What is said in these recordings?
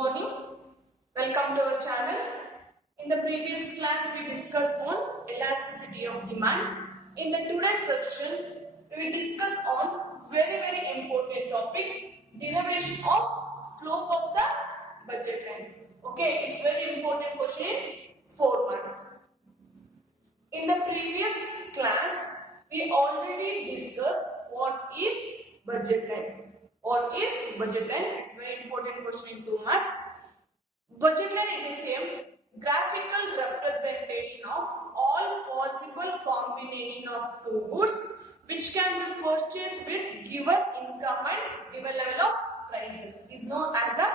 morning. Welcome to our channel. In the previous class, we discussed on elasticity of demand. In the today's section, we will discuss on very important topic, derivation of slope of the budget line. Okay, it's very important question in 4 marks. In the previous class, we already discussed what is budget line. What is budget line? It's very important question in 2 marks. Budget line is a graphical representation of all possible combination of two goods which can be purchased with given income and given level of prices. Is known as the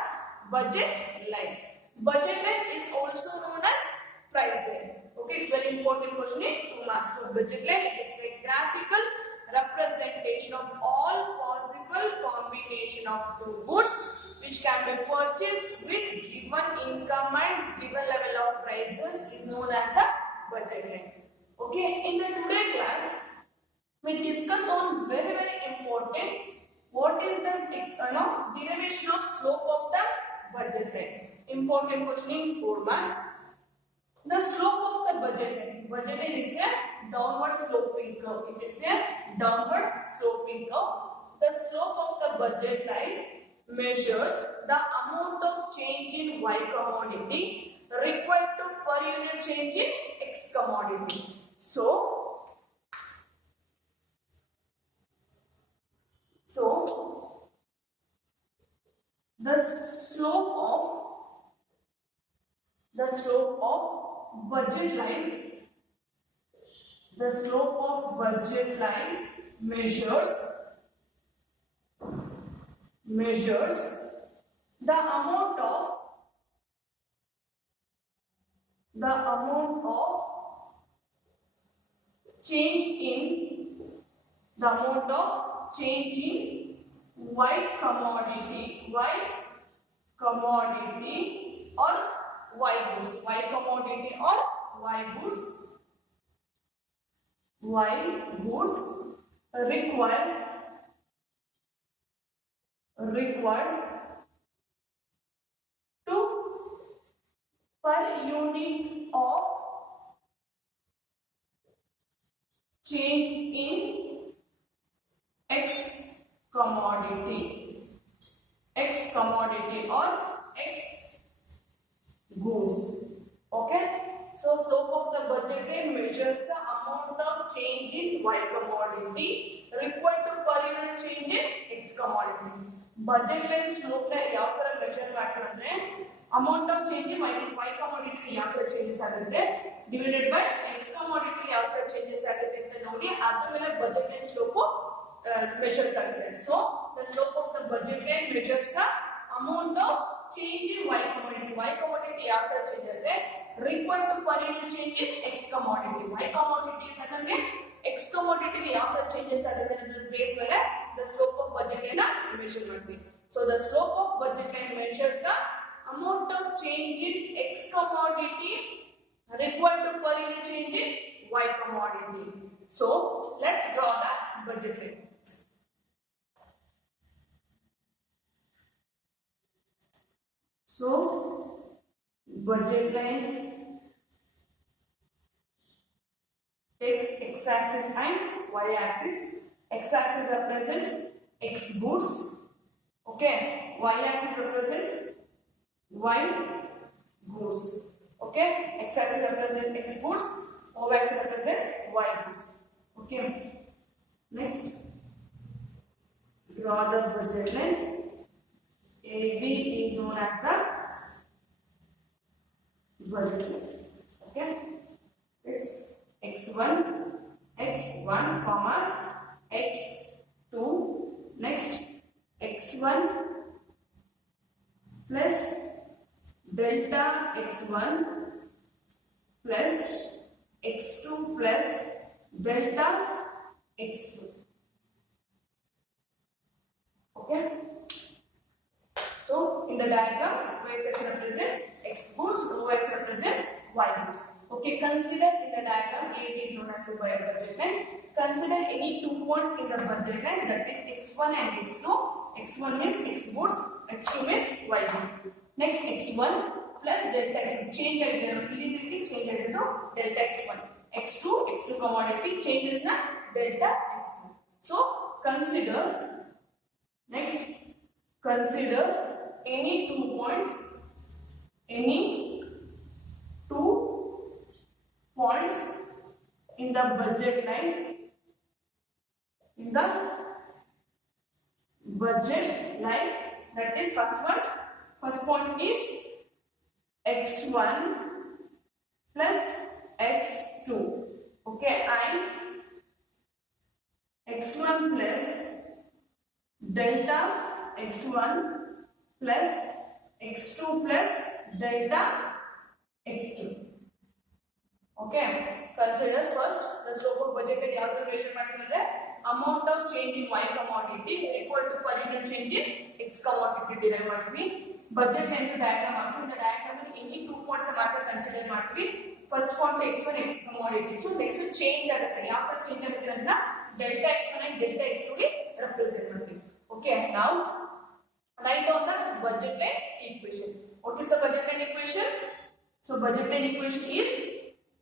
budget line. Budget line is also known as price line. Okay, it's very important question in 2 marks. So budget line is a graphical representation of all possible combination of two goods which can be purchased with given income and given level of prices is known as the budget line. Okay, in the today class we discuss on very important what is the derivation of slope of the budget line. Important question in 4 marks. The slope of the budget line. Budget line is a downward sloping curve. It is a downward sloping curve. The slope of the budget line measures the amount of change in Y commodity required to per unit change in X commodity. So the slope of budget line measures the amount of change in Y commodity or Y goods. Y commodity or Y goods required to per unit of change in X commodity or X goods. Okay, so slope of the budget line measures the amount of change in Y commodity required to per unit change in X commodity. Budget line slope na yav tara measure ಮಾಡ್ತಾರೆ ಅಂದ್ರೆ amount of change in Y commodity yav tara changes ಆಗುತ್ತೆ divided by X commodity yav tara changes ಆಗುತ್ತೆ ಅಂತ ನೋಡಿ ಅದರ ಮೇಲೆ budget line slope measures ಆಗುತ್ತೆ. So the slope of the budget line measures the amount of change in Y commodity. Y commodity yav tara change ಆಗುತ್ತೆ required to per unit change in X commodity. Y commodity ಅಂತಂದ್ರೆ X commodity yav tara changes ಆಗುತ್ತೆ ಅನ್ನೋದ್ರ base ಮೇಲೆ the slope of budget line measure ಮಾಡ್ತೀವಿ. So the slope of budget line measures the amount of change in X commodity required to per unit change in Y commodity. So let's draw the budget line. So budget line, take X axis and Y axis. X axis represents X goods. Okay, Y axis represents Y goods. Okay, X axis represents X goods, Y axis represents Y goods. Okay, next draw the budget line. AB is known as the budget line. Okay, it's x1 comma x2, next x1 plus delta x1 plus x2 plus delta x2. Okay, so in the diagram y-axis represent X goods, y-axis represent Y goods. Okay, consider in the diagram A is known as the budget line. Consider any 2 points in the budget line, that is x1 and x2. x1 means X goods, x2 means Y goods. Next x1 plus delta x1 change ಆಗಿದೆ ಇಲ್ಲಿ change ಆಗಿದ್ದು delta x1 x2 commodity changes na delta x2. So consider any 2 points in the budget line that is first point is x1 plus x2, okay, and x1 plus delta x1 plus x2 plus delta x2. Okay, consider first the slope of budget and ಯಾವ relation ಮಾಡ್ತಿದ್ರೆ amount of change in y commodity equal to per unit change in x commodity derive ಮಾಡ್ತೀವಿ. budget line diagram ಮಾಡ್ತೀವಿ. இந்த diagram ಅಲ್ಲಿ any 2 points ಮಾತ್ರ consider ಮಾಡ್ತೀವಿ. first point x1 x commodity, so next change ಆಗುತ್ತೆ. ಯಾವ ತರ change ಆಗುತ್ತೆ ಅಂತ delta x1 and delta x2 ಗೆ represent ಮಾಡ್ತೀವಿ. Okay, now write down the budget line equation. What is the budget line equation? So budget line equation is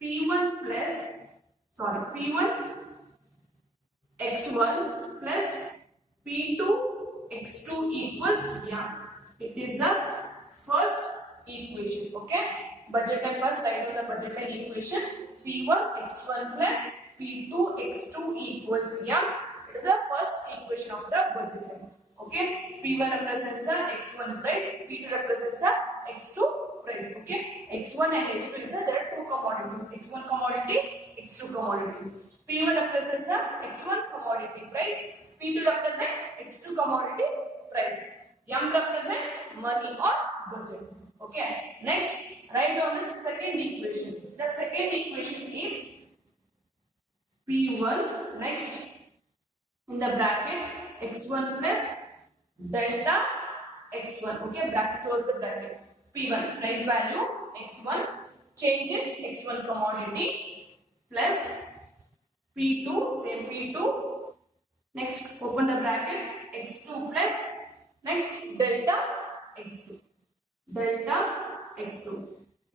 P1 x1 plus P2 x2 equals, yeah, it is the first equation. Okay, budget line first write down the budget line equation. P1 x1 plus P2 x2 equals, yeah, it is the first equation of the budget line. Okay, P1 represents the x1 price, P2 represents the x2 price. Okay, x1 and x2 is there are 2 commodities, x1 commodity, x2 commodity. P1 represents the x1 commodity price, P2 represents x2 commodity price. M represent money or budget. Okay, next write down the second equation. The second equation is P1 next in the bracket x1 plus delta x1. Okay, bracket, close the bracket. P1 price value x1 change in x1 commodity plus P2 same P2, next open the bracket x2 plus next delta x2.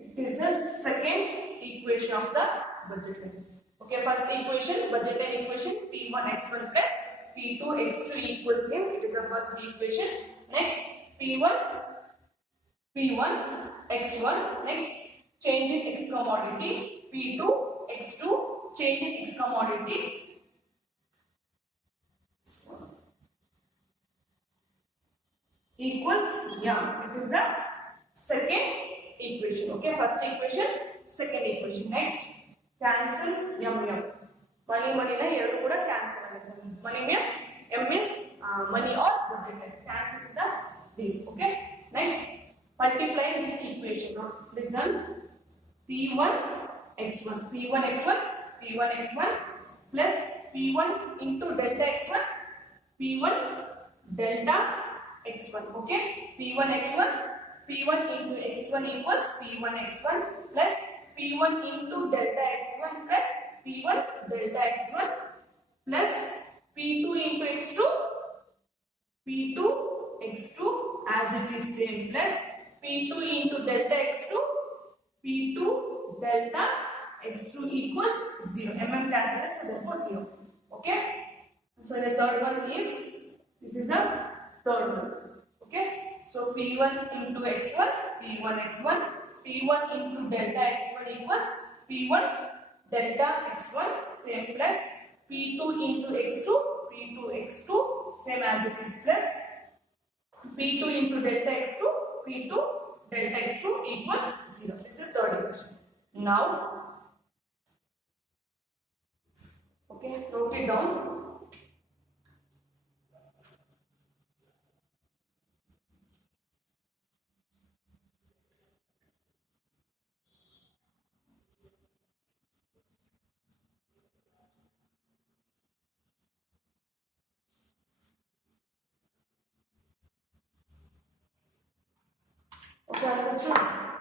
It is the second equation of the budget line. Okay, first equation budget line equation P1 x1 plus P2 x2 equals same, it is the first equation. Next P1 x1 next change in x commodity, P2 x2 change in x commodity equals, yeah, it is the second equation. Okay, first equation, second equation. Next cancel m money na ಎರಡು ಕೂಡ cancel ಆಗುತ್ತೆ. money means m is money or budget, cancel the this. Okay, next multiply this equation. Listen, P1 x1 plus P1 into delta x1 P1 delta x1. Okay, P1 into x1 equals P1 x1 plus P1 into delta x1 plus P1 delta x1 plus P2 into x2 as it is same plus P2 into delta x2 P2 delta x2 equals 0. cancel, so therefore 0. Okay, so the third one is, this is the third one. Okay, so P1 into x1 P1 into delta x1 equals P1 delta x1 same plus P2 into x2 same as it is plus P2 into delta x2 delta x2 equals 0. This is the third equation. Now, okay, wrote it down. Okay, understood?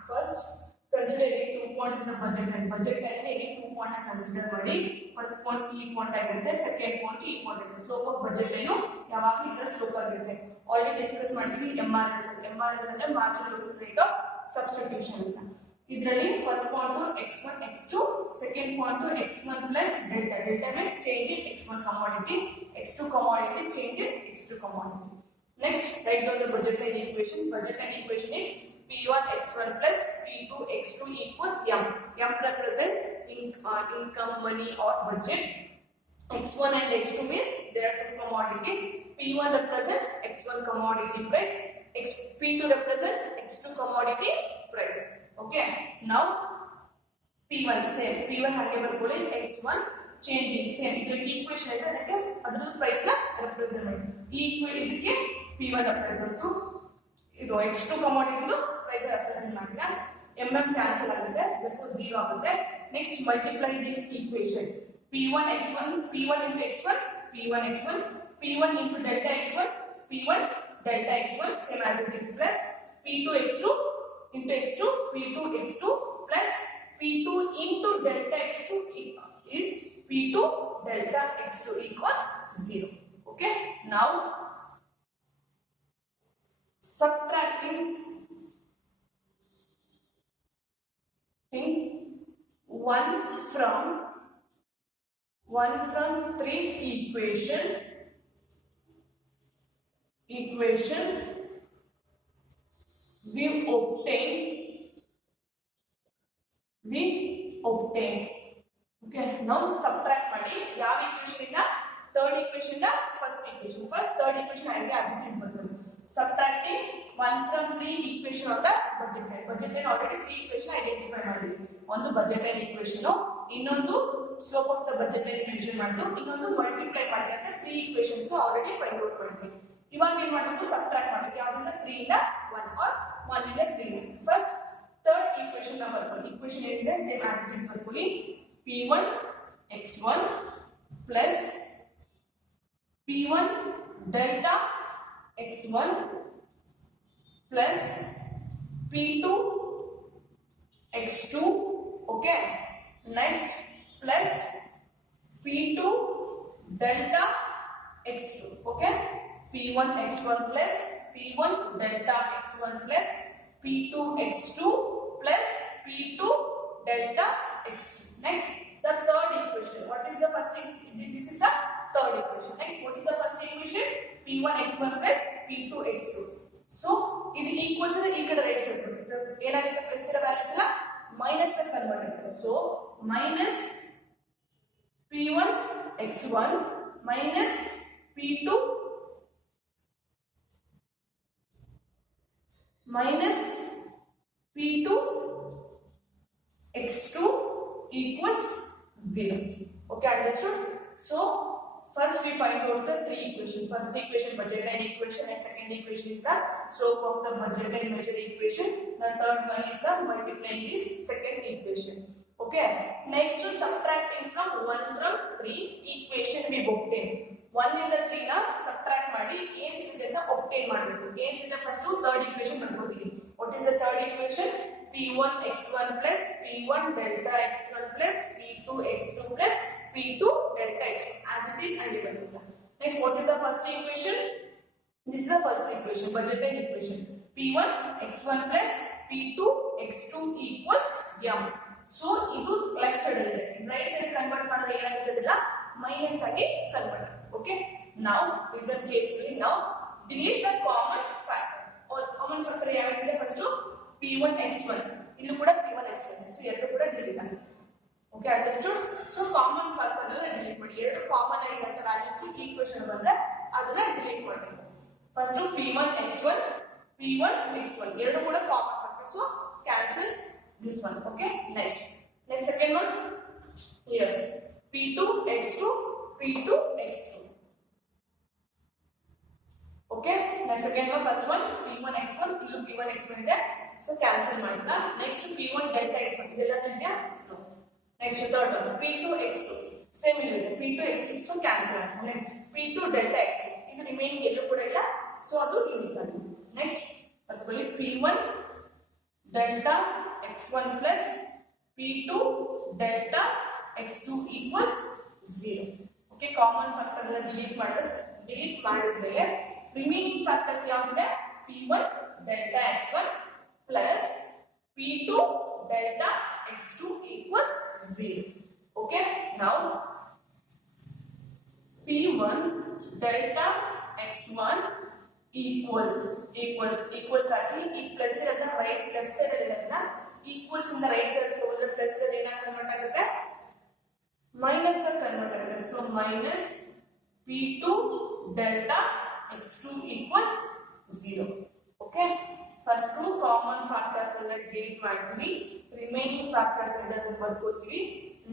First, consider any 2 points in the budget line. Budget line any 2 points consider ಮಾಡಿ. First point E point ಆಗುತ್ತೆ, second point E point ಆಗುತ್ತೆ. Slope of budget line ಯಾವಾಗಲೂ ಇದರ slope ಆಗಿರುತ್ತೆ. Already discuss ಮಾಡಿದ್ವಿ MRS ಅಂದ್ರೆ marginal rate of substitution ಅಂತ. ಇದರಲ್ಲಿ first point x1 x2, second point x1 plus delta. Delta means change in x1 commodity, x2 commodity change in x2 commodity. Next, write down the budget line equation. Budget line equation is P1 x1 plus P2 x2 equals M. M represent income, money or budget. X1 and x2 means there are two commodities. P1 represent x1 commodity price. P2 represent x2 commodity price. Okay. Now P1 same. P1 hange barkoli x1 changing same. Idrige equation ಇದೆ ಅದಕ್ಕೆ ಅದರ price ನ represent ಮಾಡಿ. ಇದಕ್ಕೆ P1 represent to ಇದು x2 commodity price represent ಮಾಡಿದ್ರೆ cancel ಆಗುತ್ತೆ, therefore 0 ಆಗುತ್ತೆ. Next multiply this equation. P1 x1 P1 into x1 P1 x1 P1 into delta x1 P1 delta x1 same as it is plus P2 x2 into x2 P2 x2 plus P2 into delta x2 is P2 delta x2 equals 0. Okay. Now subtracting one from 3 equation we obtain okay. Now subtract ಮಾಡಿ ಯಾವ equation ಇಂದ third equation ಇಂದ first equation. First third equation ಆಗಿ as it is ಬರ್ಕೊಳ್ಳಿ. Subtracting 1 from 3 equation of the budget line. Budget line already 3 equation identify ಮಾಡಿದ್ವಿ. ಒಂದು budget line equation, ಇನ್ನೊಂದು slope of the budget line measure ಮಾಡಿದ್ದು, ಇನ್ನೊಂದು multiply ಮಾಡಿ ಅಂತ 3 equations ನ already find out ಮಾಡಿದ್ವಿ. ಇವಾಗ ಏನು ಮಾಡಬೇಕು? subtract ಮಾಡಬೇಕು. ಯಾವ್ದರಿಂದ 3 ಇಂದ 1 or 1 ಇಂದ 3. First third equation ನ ಬರ್ಕೊಳ್ಳಿ. equation ಏನಿದೆ same as it is ಬರ್ಕೊಳ್ಳಿ. P1 x1 plus P1 delta x1 plus P2 x2, okay. Next plus P2 delta x2, okay. P1 x1 plus P1 delta x1 plus P2 x2 plus P2 delta x2. Next, the third equation. What is the first equation? This is the third equation. Next, what is the first equation? P1 x1 plus P2 x2. So, it equals to the equal right side. So, ಏನಾಗುತ್ತೆ plus ಇರೋ values ಎಲ್ಲ minus ಆಗಿ convert ಆಗುತ್ತೆ. So, minus P1 x1 minus P2 minus P2 x2 equals 0. Okay, understood? So, first we find out the 3 equations. First equation budget line equation, and second equation is the slope of the budget line measure equation. The third one is the multiplying this second equation. Okay. Next to subtracting from 1 from 3 equation we obtain. 1 in the 3 na subtract ಮಾಡಿ ಏನು ಸಿಗುತ್ತೆ ಅಂತ obtain ಮಾಡಬೇಕು. ಏನು ಸಿಗುತ್ತೆ first third equation ಬರ್ಕೋತೀವಿ. What is the third equation? P1 x1 plus P1 delta x1 plus P2 x2 plus P2 delta x2 as it is and given. Next, what is the first equation? This is the first equation, budget line equation. P1 x1 plus P2 x2 equals M. So, ಇದು left side ಇದೆ. Right side convert ಮಾಡಿದ್ರೆ ಏನಾಗುತ್ತಲ್ಲ minus ಆಗಿ convert. Okay. Now, listen carefully. Now, delete the common factor. Or common factor ಯಾವಾಗಿದೆ first P1 x1. ಇಲ್ಲೂ ಕೂಡ P1 x1. So, ಎರಡು ಕೂಡ delete ಆಗುತ್ತೆ. Okay, understood? So, common factor ಎಲ್ಲ delete ಮಾಡಿ. ಎರಡು common ಆಗಿರೋ values equation ಬಂದ್ರೆ ಅದನ್ನ delete ಮಾಡಿ. First P1 x1 ಎರಡು ಕೂಡ common factor. So, cancel this one. Okay, next second one here P2 x2 okay. Next second one, first one P1 x1 illu P1 x1 ಇದೆ. So cancel ಮಾಡಿಲ್ಲ. Next P1 delta x1 ಇದೆಲ್ಲ ಇದೆಯಾ? No. Next third one P2 x2 same ಇದೆ. P2 x2 so cancel ಆಯ್ತು. Next P2 delta x2 ಇದು remaining ಎಲ್ಲೂ ಕೂಡ ಇಲ್ಲ. So ಅದು ಯೂನಿಕ್ ಆಗಿದೆ. Next ಬರ್ಕೊಳ್ಳಿ P1 delta x1 plus P2 delta x2 equals 0. Okay, common factor ಎಲ್ಲ delete ಮಾಡಿದ್ಮೇಲೆ ರಿಮೈನಿಂಗ್ ಫ್ಯಾಕ್ಟರ್ಸ್ ಯಾವಿದೆ P1 delta x1 plus P2 delta x2 equals 0. Okay, now P1 delta x1 equals ಆಗಿ ಈ plus ಇರೋದನ್ನ right left side ಅಲ್ಲಿ ಇರೋದನ್ನ equals ಇಂದ right side ತಗೊಂಡ್ರೆ ಪ್ಲಸ್ ಇರೋದನ್ನ ಕನ್ವರ್ಟ್ ಆಗುತ್ತೆ ಮೈನಸ್ ಆಗಿ ಕನ್ವರ್ಟ್ ಆಗುತ್ತೆ so minus P2 delta x2 equals 0. Okay, first two common factors ಎಲ್ಲ delete ಮಾಡ್ತೀವಿ remaining factors ಎಲ್ಲ ಬರ್ಕೋತೀವಿ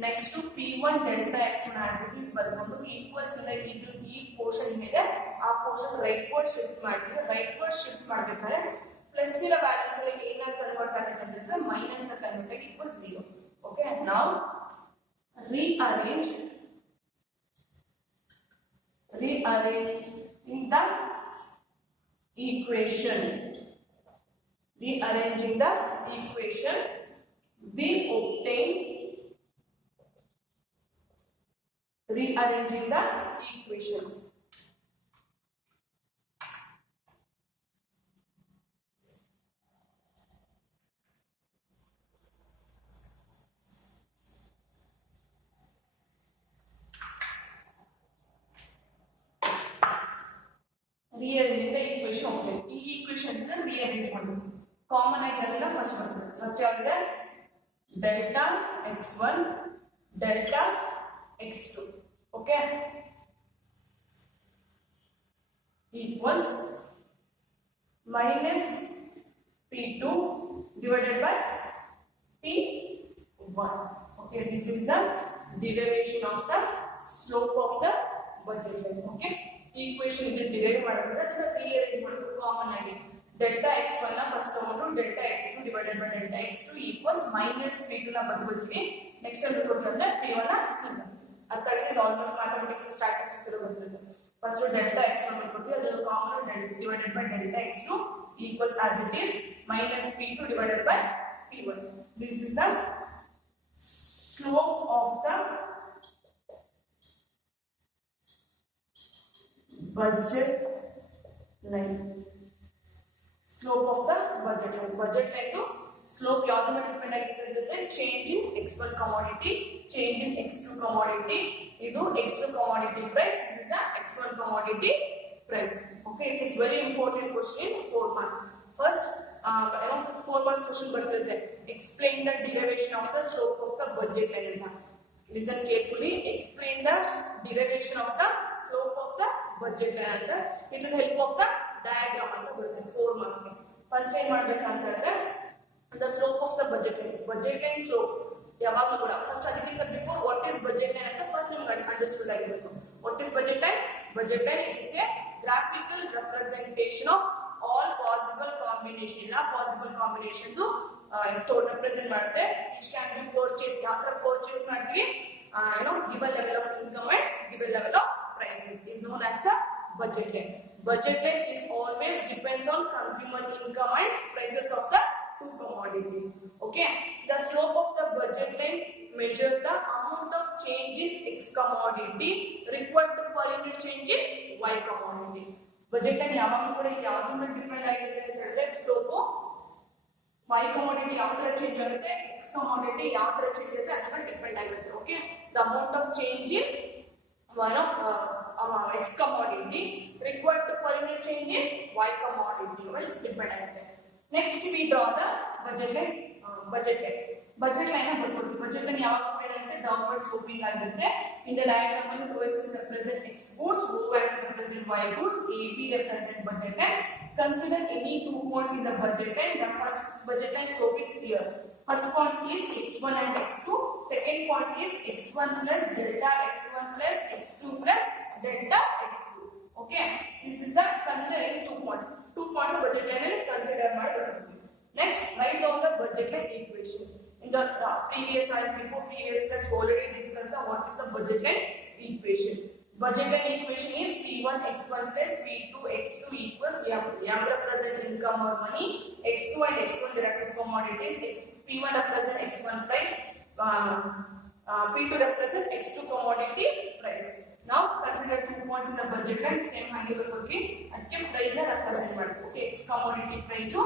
next to P1 delta x1 as it is ಬರ್ಕೊಂಡು equals ಇಂದ ಇದು ಈ portion ಇದೆ ಆ portion right word shift ಮಾಡ್ತೀವಿ right word shift ಮಾಡಬೇಕಾದ್ರೆ ಪ್ಲಸ್ ಇರೋ ವ್ಯಾಲ್ಯೂಸ್ ಎಲ್ಲ ಏನಾಗಿ ಕನ್ವರ್ಟ್ ಆಗುತ್ತೆ ಅಂದ್ರೆ ಮೈನಸ್ ಆಗಿ ಕನ್ವರ್ಟ್ ಆಗಿ equals 0. Okay, now rearranging the equation. Rearranging the equation, we obtain rearranging the equation. Rearranging the equation okay ಈ equation ನ rearrange ಮಾಡೋದು ಕಾಮನ್ ಆಗಿ ಇರೋದನ್ನ ಫಸ್ಟ್ ಬರ್ತದೆ ಫಸ್ಟ್ ಯಾವುದು delta x1 delta x2 okay equals minus P2 divided by P1. Okay, this is the derivation of the slope of the budget line. Okay, equation is derive ಮಾಡಿದ್ರೆ ಅದನ್ನ rearrange ಮಾಡೋದು common ಆಗಿ delta x1 ನ first ತಗೊಂಡು delta x2 divided by delta x2 equals minus P2 ನ ಬರ್ಬಿಡ್ತೀವಿ next ಅಲ್ಲಿ ಕೊಡ್ತಾರೆ P1 ನ ಹಿಂಗ ಅರ್ಥಾಗಿದೆ ನಾರ್ಮಲ್ ಮ್ಯಾಥಮೆಟಿಕ್ಸ್ ಸ್ಟ್ಯಾಟಿಸ್ಟಿಕ್ಸ್ ಎಲ್ಲ ಬರ್ತದೆ ಫಸ್ಟ್ delta x1 ಬರ್ಬಿಡ್ತೀವಿ ಅದು common divided by delta x2 equals as it is minus P2 divided by P1. This is the slope of the budget line. Slope of the budget line. Budget line to slope ಯಾವ್ದು ಮೇಲೆ depend ಆಗಿರುತ್ತೆ change in x1 commodity, change in x2 commodity. ಇದು x2 commodity price, this is the x1 commodity price. Okay, it is very important question in 4 marks. First 4 marks question ಬರ್ತಿರುತ್ತೆ explain the derivation of the slope of the budget line ಅಂತ. Listen carefully, explain the derivation of the slope of the budget line ಅಂತ with the help of the diagram ಅಂತ ಬರುತ್ತೆ 4 marks ಗೆ. First ಏನ್ ಮಾಡಬೇಕು ಅಂತ ಹೇಳಿದ್ರೆ the slope of the budget line slope ಯಾವಾಗಲೂ ಕೂಡ ಫಸ್ಟ್ ಅದಕ್ಕಿಂತ before what is budget line ಅಂತ ಫಸ್ಟ್ ನಿಮಗೆ ಅಂಡರ್ಸ್ಟುಡ್ ಆಗಿರಬೇಕು. What is budget line? Budget line is A graphical representation of all possible combination, ಎಲ್ಲ ಪಾಸಿಬಲ್ ಕಾಂಬಿನೇಷನ್ ರೆಪ್ರೆಸೆಂಟ್ ಮಾಡುತ್ತೆ. It can be purchase, ಯಾವ ತರ ಪರ್ಚೇಸ್ ಮಾಡ್ತೀವಿ given level of income and given level of prices is known as the budget line. Budget line is always depends on consumer income and prices of the two commodities. Okay, the slope of the budget line measures the amount of change in x commodity required to per unit change in y commodity. Budget line ಯಾವಾಗಲೂ ಕೂಡ ಯಾವ್ದ್ರ ಮೇಲೆ depend ಆಗಿರುತ್ತೆ ಅಂತ ಹೇಳಿದ್ರೆ slope y commodity ಯಾವ ತರ change ಆಗುತ್ತೆ, x commodity ಯಾವ ತರ ಚೇಂಜ್ ಆಗುತ್ತೆ ಅದರ ಮೇಲೆ ಡಿಪೆಂಡ್ ಆಗಿರುತ್ತೆ. Okay, the amount of change in one of x commodity required to per unit change in y commodity will depend ಆಗುತ್ತೆ. Next we draw the budget line. Budget line ಬರ್ಕೊಳ್ತೀವಿ. budget line ಯಾವಾಗ ಏನಾಗುತ್ತೆ downward sloping ಆಗಿರುತ್ತೆ. in the diagram ಅಲ್ಲಿ x axis represent x goods, y axis represent y goods, ab represent budget line. Consider any two points in the budget line. The first budget line slope is clear. First point is x1 and x2. Second point is x1 plus delta x1 plus x2 plus delta x2. Okay, this is the considering 2 points. 2 points of budget line is consider ಮಾಡಿಕೊಳ್ಳಿ. Next, write down the budget line equation. In the previous and before previous class already discussed the what is the budget line equation. Budget line equation is P1 x1 plus P2 x2 equals M. M represent income or money. X2 and x1 there are two commodities. P1 represent x1 price. P2 represent x2 commodity price. Now consider 2 points in the budget line, same handy ಬರ್ಕೊಡ್ವಿ ಅದಕ್ಕೆ price ನ represent ಮಾಡ್ತೀವಿ. Okay, x commodity price,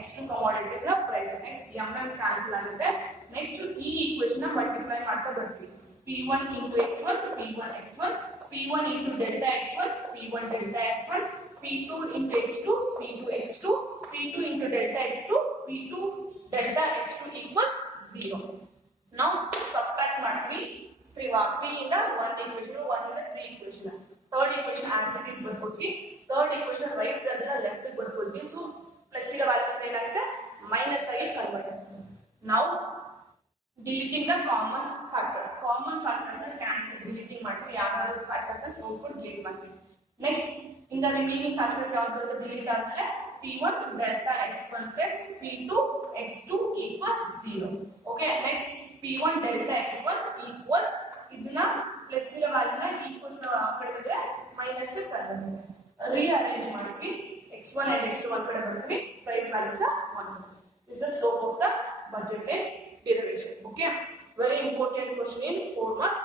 x2 commodities ನ price. Next mm cancel ಆಗುತ್ತೆ. Next ಈ equation ನ multiply ಮಾಡ್ತಾ ಬರ್ತೀವಿ. p1 into x1 p1 x1 p1 into delta x1 p1 delta x1 p2 into x2 p2 x2 p2 into delta x2 p2 delta x2 equals 0. Now subtract ಮಾಡ್ತೀವಿ. 3 ಇಂದ 1 equation, 1 ಇಂದ 3 equation. Third equation as it is ಬರ್ಕೊಡ್ತೀವಿ. Third equation right ಅದನ್ನ left ಗೆ ಬರ್ಕೊಡ್ತೀವಿ. So plus ಇರೋ values ಏನಾಗುತ್ತೆ minus ಆಗಿ convert ಆಗುತ್ತೆ. Now deleting the common factors ನ cancel deleting ಮಾಡ್ತೀವಿ. ಯಾವ್ದಾದ್ರು factors ನ ನೋಡ್ಕೊಂಡು delete ಮಾಡ್ತೀವಿ. Next in the remaining factors ಯಾವ್ದಾದ್ರು delete ಆದ್ಮೇಲೆ p1 delta x1 plus p2 x2 equals 0. Okay, next p1 delta x1 equals ಇದನ್ನ ಪ್ಲಸ್ ಇರೋ ವ್ಯಾಲ್ಯೂನ ಈಕ್ವಲ್ಸ್ ನ ಆ ಕಡೆ ಬಂದ್ರೆ ಮೈನಸ್ ಕನ್ವರ್ಟ್ ರೀಅರೇಂಜ್ ಮಾಡ್ತೀವಿ. x1 and x2 ಒಂದ್ ಕಡೆ ಬರ್ತೀವಿ, price values 1. This is the slope of the budget and derivation. Okay, very important question in 4 marks.